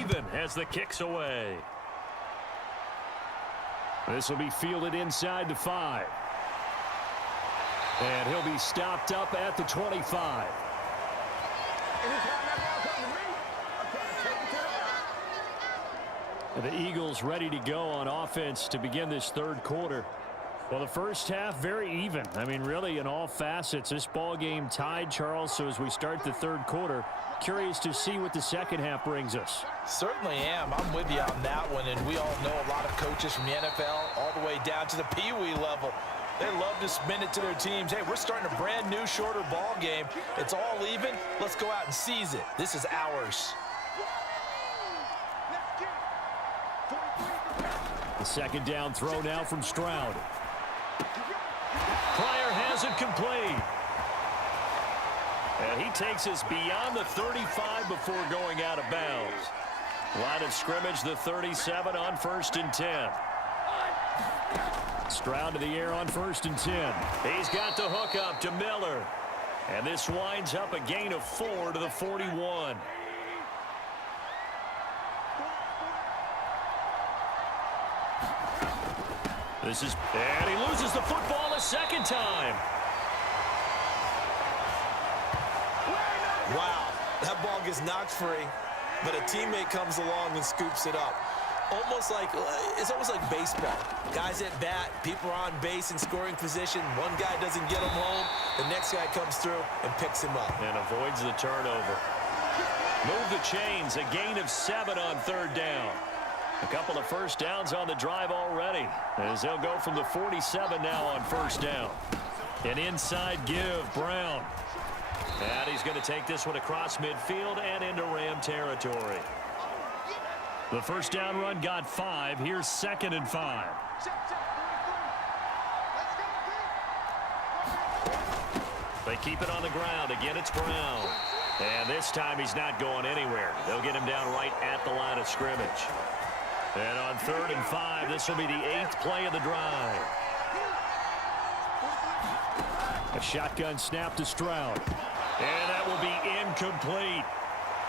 even as the kick's away. This will be fielded inside the 5. And he'll be stopped up at the 25. The Eagles ready to go on offense to begin this third quarter. Well, the first half, very even. I mean, really, in all facets, this ball game tied, Charles. So as we start the third quarter, curious to see what the second half brings us. Certainly am. I'm with you on that one. And we all know a lot of coaches from the NFL all the way down to the Pee-wee level. They love to spin it to their teams. Hey, we're starting a brand new, shorter ball game. It's all even. Let's go out and seize it. This is ours. The second down throw now from Stroud. Pryor has it complete. And he takes us beyond the 35 before going out of bounds. Line of scrimmage, the 37 on 1st and 10. Stroud to the air on 1st and 10. He's got the hook up to Miller. And this winds up a gain of 4 to the 41. And he loses the football a second time. Wow, that ball gets knocked free, but a teammate comes along and scoops it up. It's almost like baseball. Guys at bat, people are on base in scoring position. One guy doesn't get him home. The next guy comes through and picks him up. And avoids the turnover. Move the chains. A gain of 7 on 3rd down. A couple of first downs on the drive already, as they'll go from the 47 now on 1st down. An inside give, Brown. And he's going to take this one across midfield and into Ram territory. The first down run got 5. Here's 2nd and 5. They keep it on the ground. Again, it's Brown. And this time he's not going anywhere. They'll get him down right at the line of scrimmage. And on 3rd and 5, this will be the 8th play of the drive. A shotgun snap to Stroud. And that will be incomplete.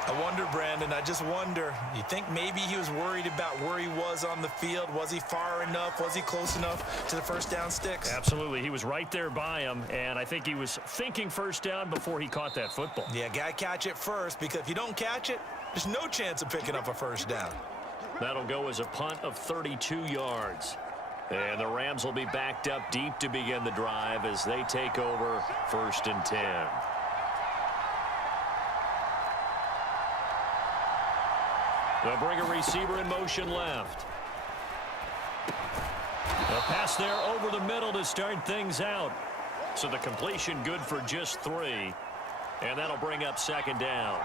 I wonder, Brandon, I just wonder, you think maybe he was worried about where he was on the field? Was he far enough? Was he close enough to the first down sticks? Absolutely. He was right there by him, and I think he was thinking first down before he caught that football. Yeah, got to catch it first, because if you don't catch it, there's no chance of picking up a first down. That'll go as a punt of 32 yards. And the Rams will be backed up deep to begin the drive as they take over 1st and 10. They'll bring a receiver in motion left. A pass there over the middle to start things out. So the completion good for just 3. And that'll bring up 2nd down.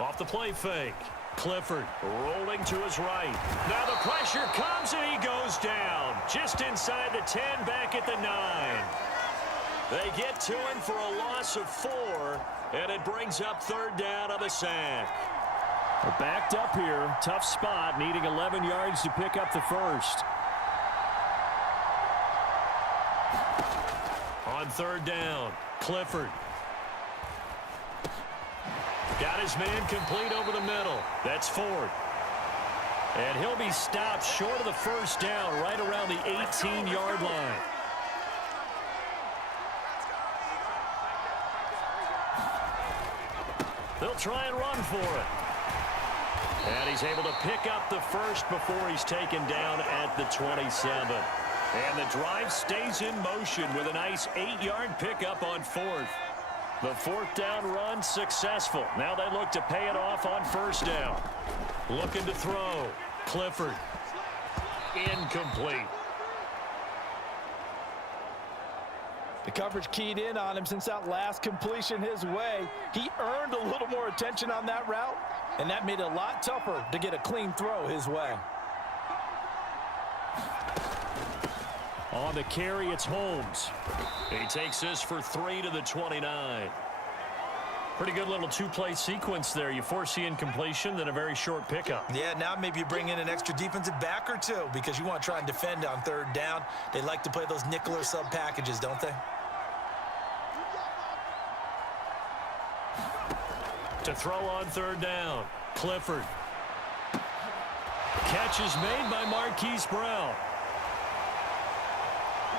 Off the play fake. Clifford rolling to his right. Now the pressure comes and he goes down. Just inside the 10, back at the 9. They get to him for a loss of 4, and it brings up 3rd down on the sack. They're backed up here. Tough spot, needing 11 yards to pick up the first. On 3rd down, Clifford. Got his man complete over the middle. That's Ford. And he'll be stopped short of the first down right around the 18-yard line. They'll try and run for it. And he's able to pick up the first before he's taken down at the 27. And the drive stays in motion with a nice 8-yard pickup on 4th. The 4th down run successful. Now they look to pay it off on 1st down. Looking to throw. Clifford. Incomplete. The coverage keyed in on him since that last completion his way. He earned a little more attention on that route, and that made it a lot tougher to get a clean throw his way. On the carry, it's Holmes. He takes this for 3 to the 29. Pretty good little 2-play sequence there. You force the incompletion, then a very short pickup. Yeah, now maybe you bring in an extra defensive back or 2 because you want to try and defend on 3rd down. They like to play those nickel or sub packages, don't they? To throw on third down. Clifford. Catch is made by Marquise Brown.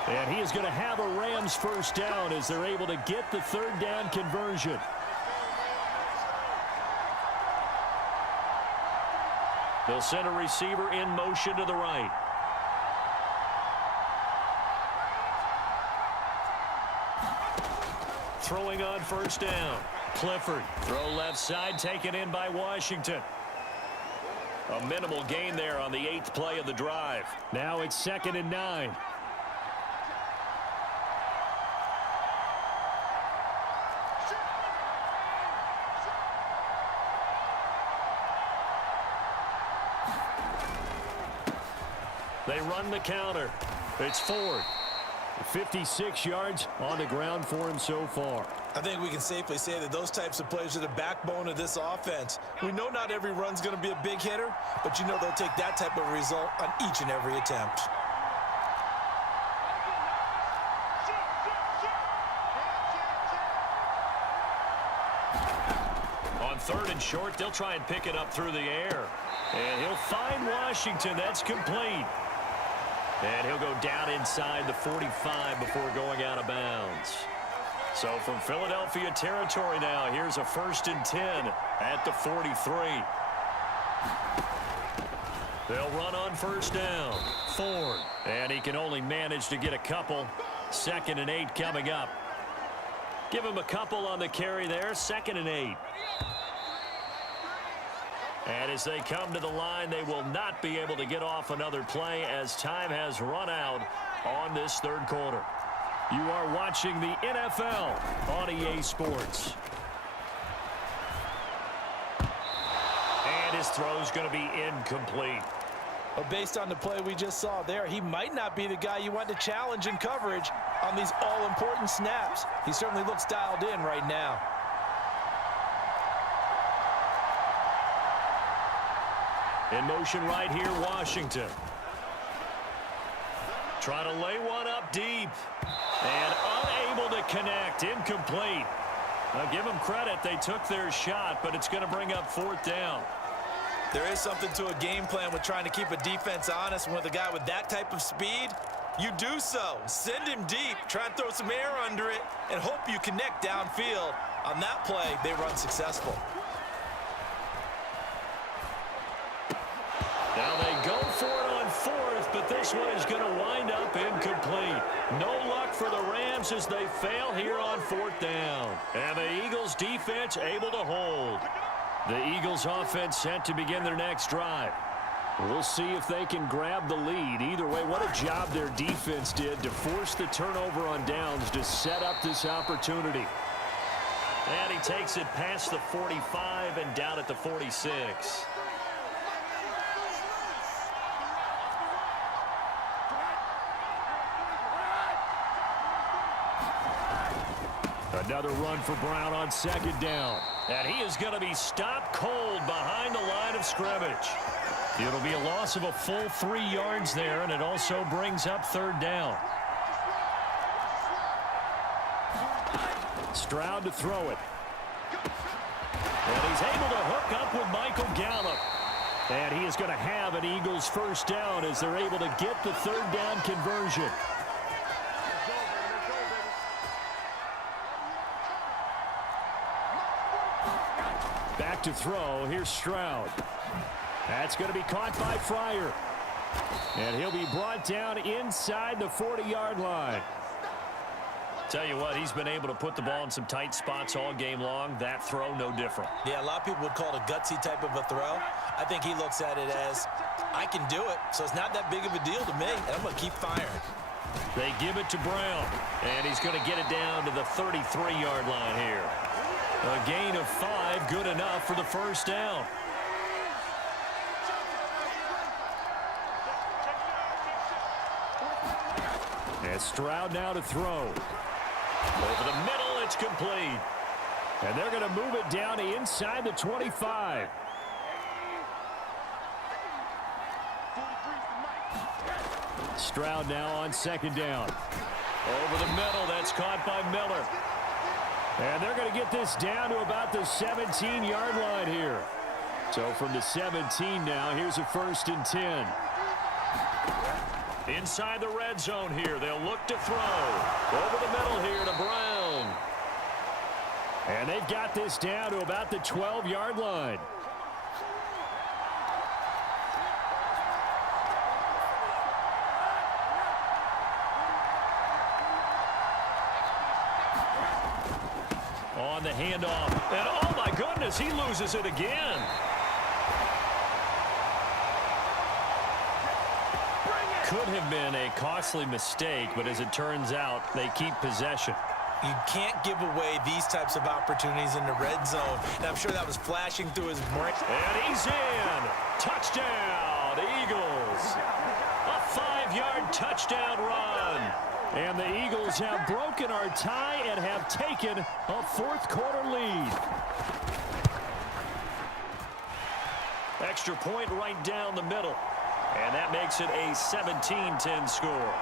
And he is going to have a Rams first down as they're able to get the third down conversion. They'll send a receiver in motion to the right. Throwing on first down. Clifford. Throw left side, taken in by Washington. A minimal gain there on the 8th play of the drive. Now it's 2nd and 9. They run the counter. It's Ford. 56 yards on the ground for him so far. I think we can safely say that those types of plays are the backbone of this offense. We know not every run's going to be a big hitter, but you know they'll take that type of result on each and every attempt. On 3rd and short, they'll try and pick it up through the air. And he'll find Washington. That's complete. And he'll go down inside the 45 before going out of bounds. So from Philadelphia territory now, here's a 1st and 10 at the 43. They'll run on first down. Ford. And he can only manage to get a couple. 2nd and 8 coming up. Give him a couple on the carry there. 2nd and 8. And as they come to the line, they will not be able to get off another play as time has run out on this 3rd quarter. You are watching the NFL on EA Sports. And his throw is going to be incomplete. But based on the play we just saw there, he might not be the guy you want to challenge in coverage on these all-important snaps. He certainly looks dialed in right now. In motion right here, Washington. Trying to lay one up deep. And unable to connect. Incomplete. Now give them credit. They took their shot, but it's going to bring up 4th down. There is something to a game plan with trying to keep a defense honest. With a guy with that type of speed, you do so. Send him deep. Try and throw some air under it and hope you connect downfield. On that play, they run successful. Now they go for it on 4th, but this one is going to wind up incomplete. No luck for the Rams as they fail here on 4th down. And the Eagles defense able to hold. The Eagles offense set to begin their next drive. We'll see if they can grab the lead. Either way, what a job their defense did to force the turnover on downs to set up this opportunity. And he takes it past the 45 and down at the 46. Another run for Brown on 2nd down. And he is going to be stopped cold behind the line of scrimmage. It'll be a loss of a full 3 yards there, and it also brings up 3rd down. Stroud to throw it. And he's able to hook up with Michael Gallup. And he is going to have an Eagles first down as they're able to get the 3rd down conversion. Back to throw. Here's Stroud. That's going to be caught by Fryer. And he'll be brought down inside the 40-yard line. Tell you what, he's been able to put the ball in some tight spots all game long. That throw, no different. Yeah, a lot of people would call it a gutsy type of a throw. I think he looks at it as, I can do it, so it's not that big of a deal to me, and I'm going to keep firing. They give it to Brown, and he's going to get it down to the 33-yard line here. A gain of 5, good enough for the first down. And Stroud now to throw. Over the middle, it's complete. And they're going to move it down to inside the 25. Stroud now on 2nd down. Over the middle, that's caught by Miller. And they're going to get this down to about the 17-yard line here. So from the 17 now, here's a 1st and 10. Inside the red zone here, they'll look to throw. Over the middle here to Brown. And they've got this down to about the 12-yard line. On the handoff. And oh my goodness, he loses it again. Could have been a costly mistake, but as it turns out, they keep possession. You can't give away these types of opportunities in the red zone. And I'm sure that was flashing through his brain. And he's in. Touchdown, Eagles. A 5-yard touchdown run. And the Eagles have broken our tie and have taken a 4th quarter lead. Extra point right down the middle. And that makes it a 17-10 score.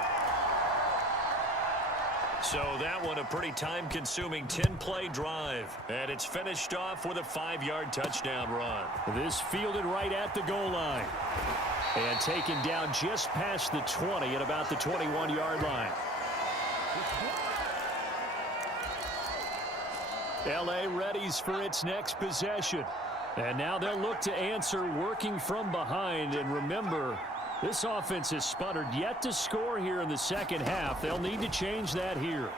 So that one a pretty time-consuming 10-play drive. And it's finished off with a 5-yard touchdown run. This fielded right at the goal line. And taken down just past the 20 at about the 21-yard line. L.A. readies for its next possession. And now they'll look to answer working from behind. And remember, this offense has sputtered yet to score here in the second half. They'll need to change that here.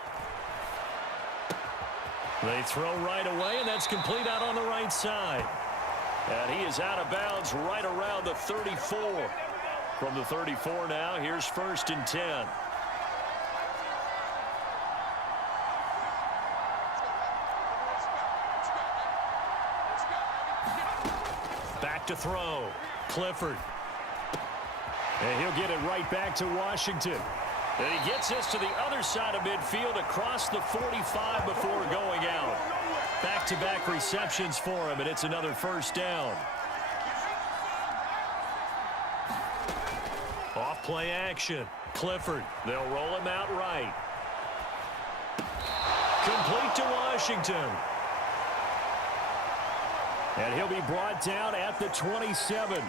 They throw right away, and that's complete out on the right side. And he is out of bounds right around the 34. From the 34 now, here's 1st and 10. Back to throw. Clifford. And he'll get it right back to Washington. And he gets this to the other side of midfield across the 45 before going out. Back-to-back receptions for him, and it's another 1st down. Off-play action. Clifford. They'll roll him out right. Complete to Washington. And he'll be brought down at the 27.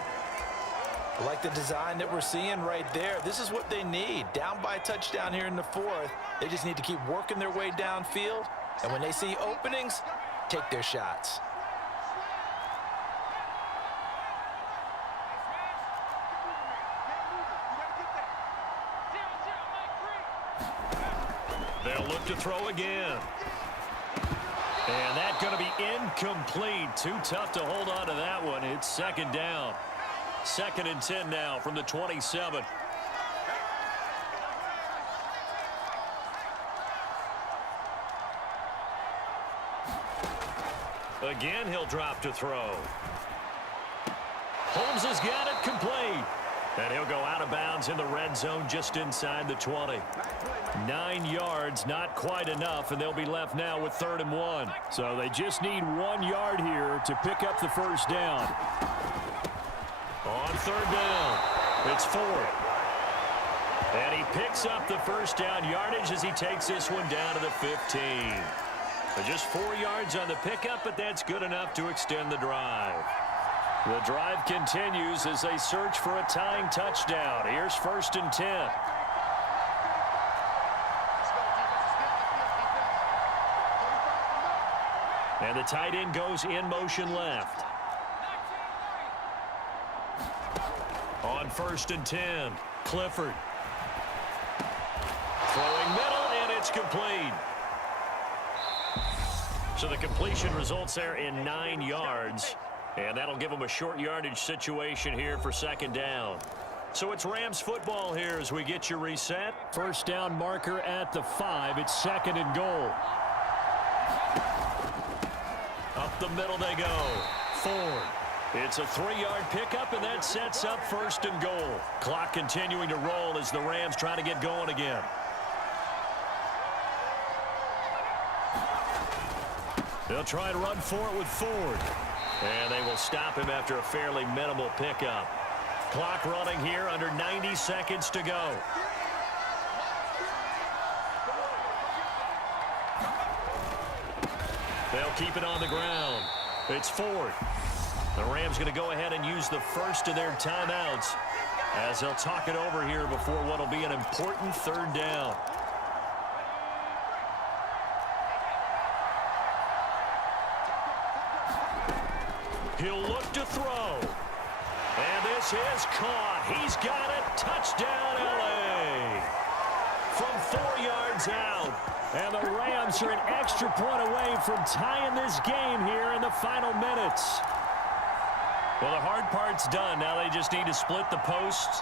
I like the design that we're seeing right there. This is what they need. Down by a touchdown here in the 4th. They just need to keep working their way downfield. And when they see openings, take their shots. They'll look to throw again. And that's going to be incomplete. Too tough to hold on to that one. It's 2nd down. 2nd and 10 now from the 27. Again, he'll drop to throw. Holmes has got it complete. And he'll go out of bounds in the red zone just inside the 20. 9 yards, not quite enough, and they'll be left now with 3rd and 1. So they just need 1 yard here to pick up the 1st down. On 3rd down, it's 4th. And he picks up the 1st down yardage as he takes this one down to the 15. But just 4 yards on the pickup, but that's good enough to extend the drive. The drive continues as they search for a tying touchdown. Here's 1st and 10. And the tight end goes in motion left. On 1st and 10, Clifford. Throwing middle, and it's complete. So the completion results there in 9 yards. And that'll give them a short yardage situation here for 2nd down. So it's Rams football here as we get you reset. 1st down marker at the 5. It's 2nd and goal. Up the middle they go. Ford. It's a 3-yard pickup, and that sets up 1st and goal. Clock continuing to roll as the Rams try to get going again. They'll try and run for it with Ford. And they will stop him after a fairly minimal pickup. Clock running here, under 90 seconds to go. They'll keep it on the ground. It's fourth. The Rams going to go ahead and use the first of their timeouts as they'll talk it over here before what will be an important third down. He'll look to throw. And this is caught. He's got it. Touchdown, L.A. From 4 yards out. And the Rams are an extra point away from tying this game here in the final minutes. Well, the hard part's done. Now they just need to split the posts.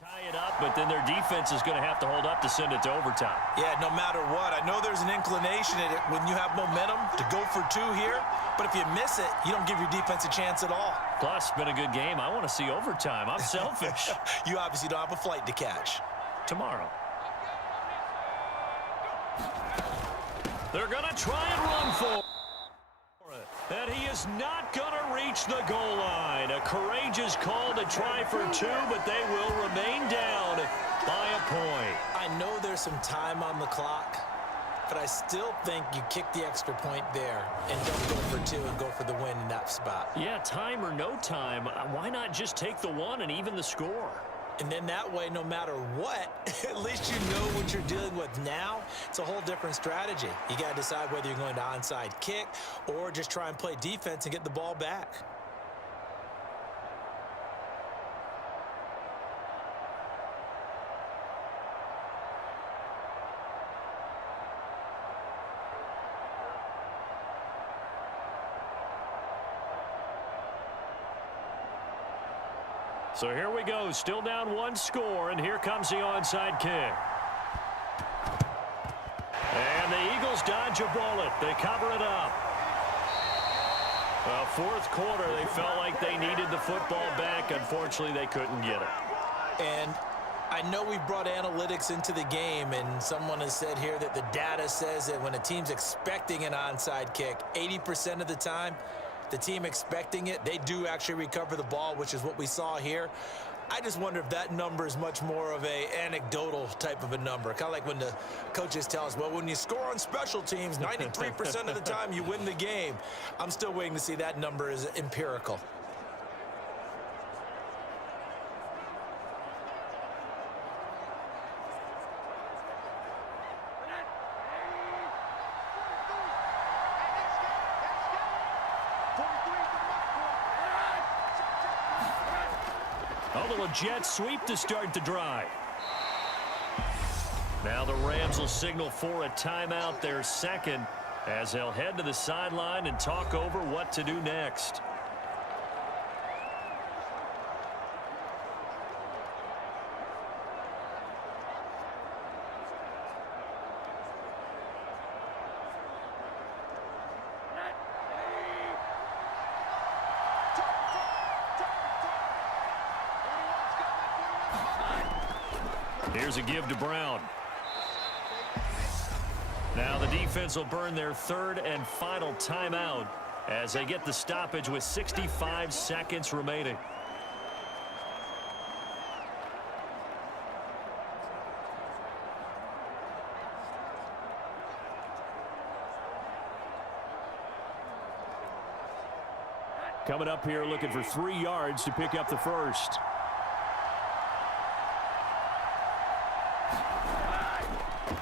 Tie it up, but then their defense is going to have to hold up to send it to overtime. Yeah, no matter what. I know there's an inclination in it when you have momentum to go for 2 here. But if you miss it, you don't give your defense a chance at all. Plus, it's been a good game. I want to see overtime. I'm selfish. You obviously don't have a flight to catch. Tomorrow. They're going to try and run for it. And he is not going to reach the goal line. A courageous call to try for 2, but they will remain down by a point. I know there's some time on the clock, but I still think you kick the extra point there and don't go for 2 and go for the win in that spot. Yeah, time or no time, why not just take the 1 and even the score? And then that way, no matter what, at least you know what you're dealing with now. It's a whole different strategy. You got to decide whether you're going to onside kick or just try and play defense and get the ball back. So here we go, still down 1 score, and here comes the onside kick. And the Eagles dodge a bullet. They cover it up. Well, fourth quarter, they felt like they needed the football back. Unfortunately, they couldn't get it. And I know we brought analytics into the game, and someone has said here that the data says that when a team's expecting an onside kick, 80% of the time, the team expecting it, they do actually recover the ball, which is what we saw here. I just wonder if that number is much more of a anecdotal type of a number. Kind of like when the coaches tell us, well, when you score on special teams, 93% of the time you win the game. I'm still waiting to see that number is empirical. A little jet sweep to start the drive. Now the Rams will signal for a timeout, their second, as they'll head to the sideline and talk over what to do next. Here's a give to Brown. Now the defense will burn their third and final timeout as they get the stoppage with 65 seconds remaining. Coming up here looking for 3 yards to pick up the first.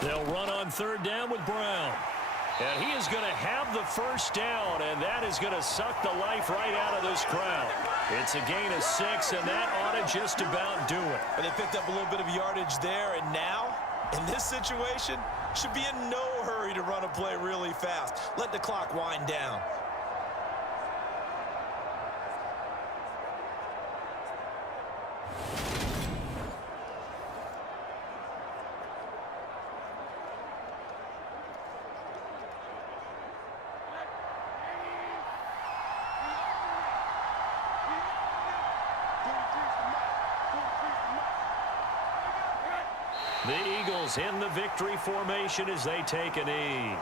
They'll run on third down with Brown. And he is going to have the first down, and that is going to suck the life right out of this crowd. It's a gain of 6, and that ought to just about do it. And they picked up a little bit of yardage there, and now, in this situation, should be in no hurry to run a play really fast. Let the clock wind down. The Eagles in the victory formation as they take a knee.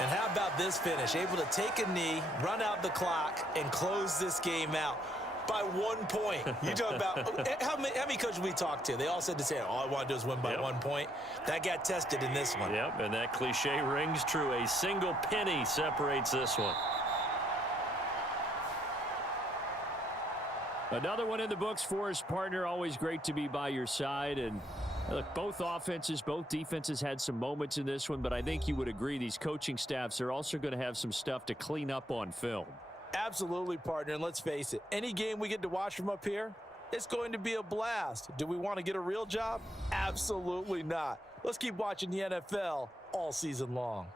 And how about this finish? Able to take a knee, run out the clock, and close this game out. by 1 point. You talk about how many coaches we talked to? They all said the same. All I want to do is win by 1 point. That got tested in this one. Yep, and that cliche rings true. A single penny separates this one. Another one in the books for his partner. Always great to be by your side. And look, both offenses, both defenses had some moments in this one, but I think you would agree these coaching staffs are also going to have some stuff to clean up on film. Absolutely, partner, and let's face it, any game we get to watch from up here, it's going to be a blast. Do we want to get a real job? Absolutely not. Let's keep watching the NFL all season long.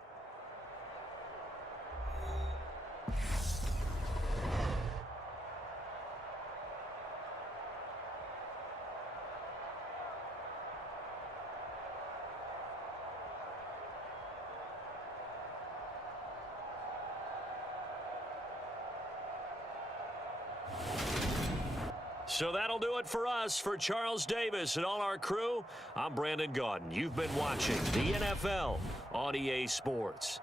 So that'll do it for us. For Charles Davis and all our crew, I'm Brandon Gaudin. You've been watching the NFL on EA Sports.